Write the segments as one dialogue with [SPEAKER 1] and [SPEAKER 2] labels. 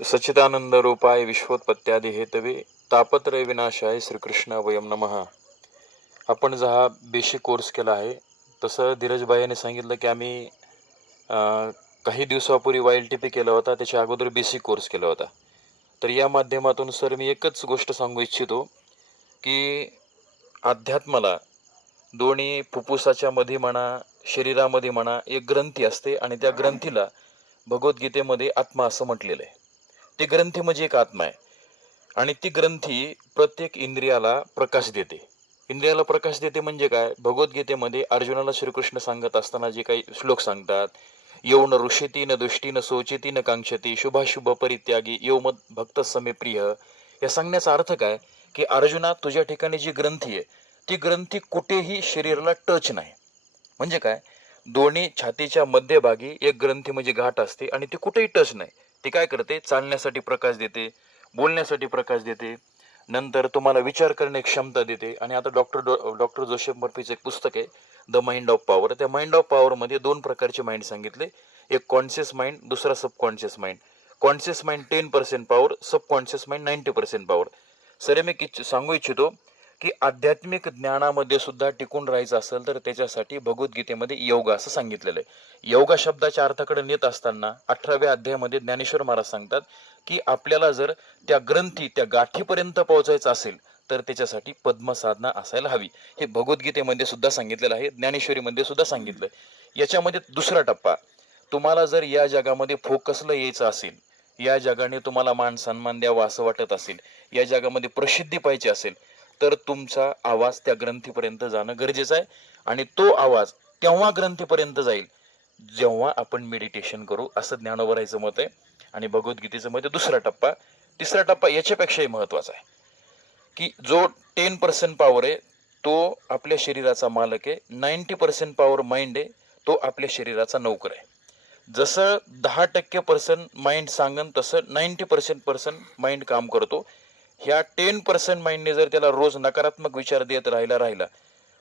[SPEAKER 1] सच्चिदानंद रूपाय विश्वोत्पत्त्यादी Hathaway तापत्रय विनाशाय श्रीकृष्ण वयम नमः. आपण जो हा बेसिक कोर्स केला आहे तसं धीरजबाई यांनी सांगितलं की आम्ही काही दिवसापूर्वी वाय एल टी पी केला होता त्याच्या अगोदर बेसिक कोर्स केला होता. तर या माध्यमातून सर मी एकच गोष्ट सांगू इच्छितो की अध्यात्माला दोन्ही फुफ्फुसाच्या मध्ये म्हणा शरीरामध्ये म्हणा एक ग्रंथी असते आणि त्या ग्रंथीला भगवद्गीतेमध्ये आत्मा असं म्हटलेलं आहे. ती ग्रंथी म्हणजे एक आत्मा आहे. आणि ती ग्रंथी प्रत्येक इंद्रियाला प्रकाश देते. इंद्रियाला प्रकाश देते म्हणजे काय? भगवद्गीतेमध्ये अर्जुनाला श्रीकृष्ण सांगत असताना जे काही श्लोक सांगतात यौन ऋषेती न दृष्टी न सोचेती न कांक्षती शुभाशुभ परित्यागी यौमद भक्त समे प्रिय. या सांगण्याचा अर्थ काय? की अर्जुना तुझ्या ठिकाणी जी ग्रंथी आहे ती ग्रंथी कुठेही शरीराला टच नाही. म्हणजे काय? दोन्ही छातीच्या मध्यभागी एक ग्रंथी म्हणजे घाट असते आणि ती कुठेही टच नाही. ती काय करते? चालण्यासाठी प्रकाश देते बोलण्यासाठी प्रकाश देते नंतर तुम्हाला विचार करण्याची क्षमता देते. आणि आता डॉक्टर डॉक्टर जोसेफ मर्फीचं एक पुस्तक आहे द माइंड ऑफ पॉवर त्या माइंड ऑफ पॉवरमध्ये दोन प्रकारचे माइंड सांगितले. एक कॉन्शियस माइंड दुसरा subconscious mind conscious mind ten percent power subconscious mind ninety percent power sir मी किच- सांगू इच्छितो की आध्यात्मिक ज्ञानामध्ये सुद्धा टिकून राहायचं असेल तर त्याच्यासाठी भगवद्गीतेमध्ये योग असं सांगितलेलं आहे. योगा शब्दाच्या अर्थाकडे नेत असताना अठराव्या अध्यायामध्ये ज्ञानेश्वर महाराज सांगतात की आपल्याला जर त्या ग्रंथी त्या गाठीपर्यंत पोहोचायचं असेल तर त्याच्यासाठी पद्मसाधना असायला हवी. हे भगवद्गीतेमध्ये सुद्धा सांगितलेलं आहे ज्ञानेश्वरीमध्ये सुद्धा सांगितलं याच्यामध्ये दुसरा टप्पा तुम्हाला जर या जगामध्ये फोकसला यायचं असेल या जगाने तुम्हाला मान सन्मान द्यावा असं वाटत असेल या जगामध्ये प्रसिद्धी पाहिजे असेल तर तुमचा आवाज त्या ग्रंथीपर्यंत जाणं गरजेचं आहे. आणि तो आवाज तेव्हा ग्रंथीपर्यंत जाईल जेव्हा आपण मेडिटेशन करू असं ज्ञानोबरायचं मत आहे. आणि भगवद्गीतेचं मत आहे. दुसरा टप्पा तिसरा टप्पा याच्यापेक्षाही महत्त्वाचा आहे. की जो टेन पर्सेंट पॉवर आहे तो आपल्या शरीराचा मालक आहे. नाईन्टी पर्सेंट पॉवर माइंड आहे तो आपल्या शरीराचा नौकर आहे. जसं दहा टक्के पर्सेंट माइंड सांगन तसं नाईन्टी पर्सेंट पर्सेंट माइंड काम करतो. ह्या टेन पर्सेंट माइंडने जर त्याला रोज नकारात्मक विचार देत राहिला राहिला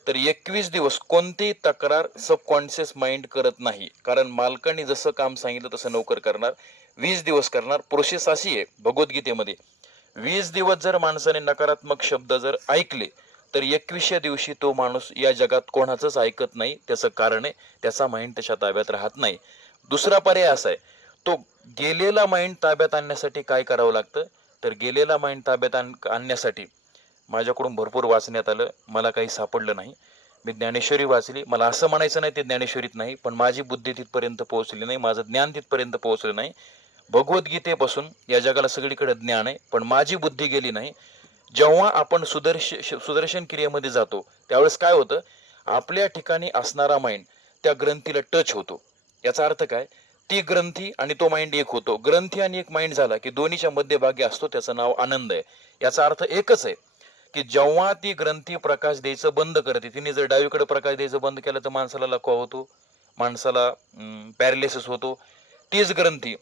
[SPEAKER 1] तर एकवीस दिवस कोणतीही तक्रार सबकॉन्शियस माइंड करत नाही. कारण मालकाने जसं काम सांगितलं तसं नोकर करणार वीस दिवस करणार. प्रोसेस अशी आहे भगवद्गीतेमध्ये. वीस दिवस जर माणसाने नकारात्मक शब्द जर ऐकले तर एकवीसच्या दिवशी तो माणूस या जगात कोणाचंच ऐकत नाही. त्याचं कारण आहे त्याचा माइंड त्याच्या ताब्यात राहत नाही. दुसरा पर्याय असा आहे तो गेलेला माइंड ताब्यात आणण्यासाठी काय करावं लागतं? तर गेलेला माइंड ताब्यात आण आणण्यासाठी माझ्याकडून भरपूर वाचण्यात आलं. मला काही सापडलं नाही. मी ज्ञानेश्वरी वाचली. मला असं म्हणायचं नाही ते ज्ञानेश्वरीत नाही पण माझी बुद्धी तिथपर्यंत पोहोचली नाही. माझं ज्ञान तिथपर्यंत पोहोचलं नाही. भगवद्गीतेपासून या जगाला सगळीकडे ज्ञान आहे पण माझी बुद्धी गेली नाही. जेव्हा आपण सुदर्श सुदर्शन क्रियेमध्ये जातो त्यावेळेस काय होतं? आपल्या ठिकाणी असणारा माइंड त्या ग्रंथीला टच होतो. याचा अर्थ काय? ती ग्रंथी आणि तो माइंड एक होतो. ग्रंथी आणि एक माइंड झाला की दोन्हीच्या मध्यभागी असतो त्याचं नाव आनंद आहे. याचा अर्थ एकच आहे की जेव्हा ती ग्रंथी प्रकाश द्यायचं बंद करते तिने जर डावीकडे प्रकाश द्यायचं बंद केलं तर माणसाला लकवा होतो माणसाला पॅरालिसिस होतो. तीच ग्रंथी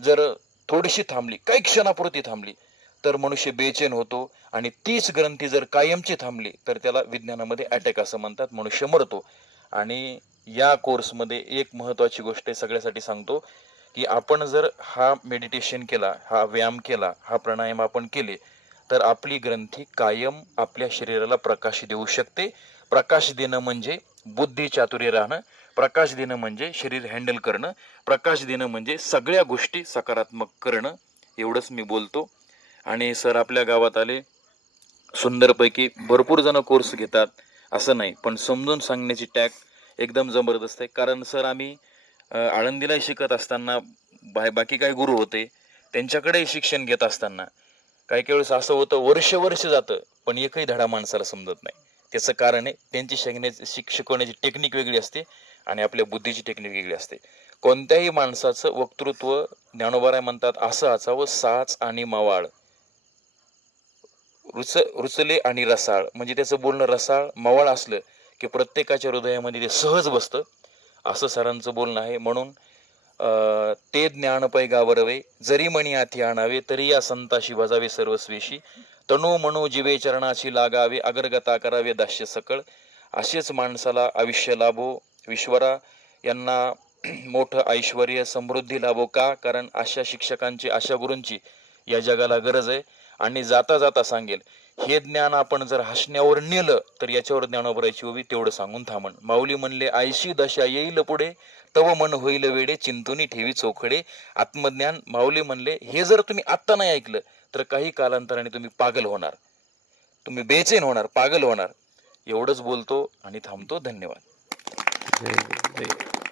[SPEAKER 1] जर थोडीशी थांबली काही क्षणापुरती थांबली तर मनुष्य बेचैन होतो आणि तीच ग्रंथी जर कायमची थांबली तर त्याला विज्ञानामध्ये अटॅक असं म्हणतात मनुष्य मरतो. आणि या कोर्समध्ये एक महत्त्वाची गोष्ट आहे सगळ्यासाठी सांगतो की आपण जर हा मेडिटेशन केला हा व्यायाम केला हा प्राणायाम आपण केले तर आपली ग्रंथी कायम आपल्या शरीराला प्रकाश देऊ शकते. प्रकाश देणं म्हणजे बुद्धी चातुर्य राहणं प्रकाश देणं म्हणजे शरीर हँडल करणं प्रकाश देणं म्हणजे सगळ्या गोष्टी सकारात्मक करणं एवढंच मी बोलतो. आणि सर आपल्या गावात आले सुंदरपैकी भरपूर जण कोर्स घेतात असं नाही पण समजून सांगण्याची टॅग एकदम जबरदस्त आहे. कारण सर आम्ही आळंदीला शिकत असताना बा बाकी काही गुरु होते त्यांच्याकडेही शिक्षण घेत असताना काही काही वेळेस असं होतं वर्ष वर्ष जातं पण एकही धडा माणसाला समजत नाही. त्याचं कारण आहे त्यांची शिकण्याची शिक शिकवण्याची टेक्निक वेगळी असते आणि आपल्या बुद्धीची टेक्निक वेगळी असते. कोणत्याही माणसाचं वक्तृत्व ज्ञानोबाराय म्हणतात असं असावं साच आणि मावाळ. रुच रुचले आणि रसाळ. म्हणजे त्याचं बोलणं रसाळ मवाळ असलं की प्रत्येकाच्या हृदयामध्ये ते सहज बसतं. असं सरांचं बोलणं आहे. म्हणून ते ज्ञान पै गावरवे जरी मणी आथी आणावे तरी या संताशी भजावे सर्वस्वेशी. तणू मनो जीवे चरणाशी लागावे अगरगता करावे दास्य सकळ. असेच माणसाला आयुष्य लाभो विश्वरा यांना मोठं ऐश्वर समृद्धी लाभो का? कारण अशा शिक्षकांची अशा गुरूंची या जगाला गरज आहे. आणि जाता जाता सांगेल हे ज्ञान आपण जर हसण्यावर नेलं तर याच्यावर ज्ञानोबरायची उभी तेवढं सांगून थांबण माऊली म्हणले आयशी दशा येईल पुढे तव मन होईल वेडे चिंतुनी ठेवी चोखडे. आत्मज्ञान माऊली म्हणले हे जर तुम्ही आत्ता नाही ऐकलं तर काही कालांतराने तुम्ही पागल होणार. तुम्ही बेचैन होणार पागल होणार. एवढंच बोलतो आणि थांबतो. धन्यवाद.
[SPEAKER 2] जय जय.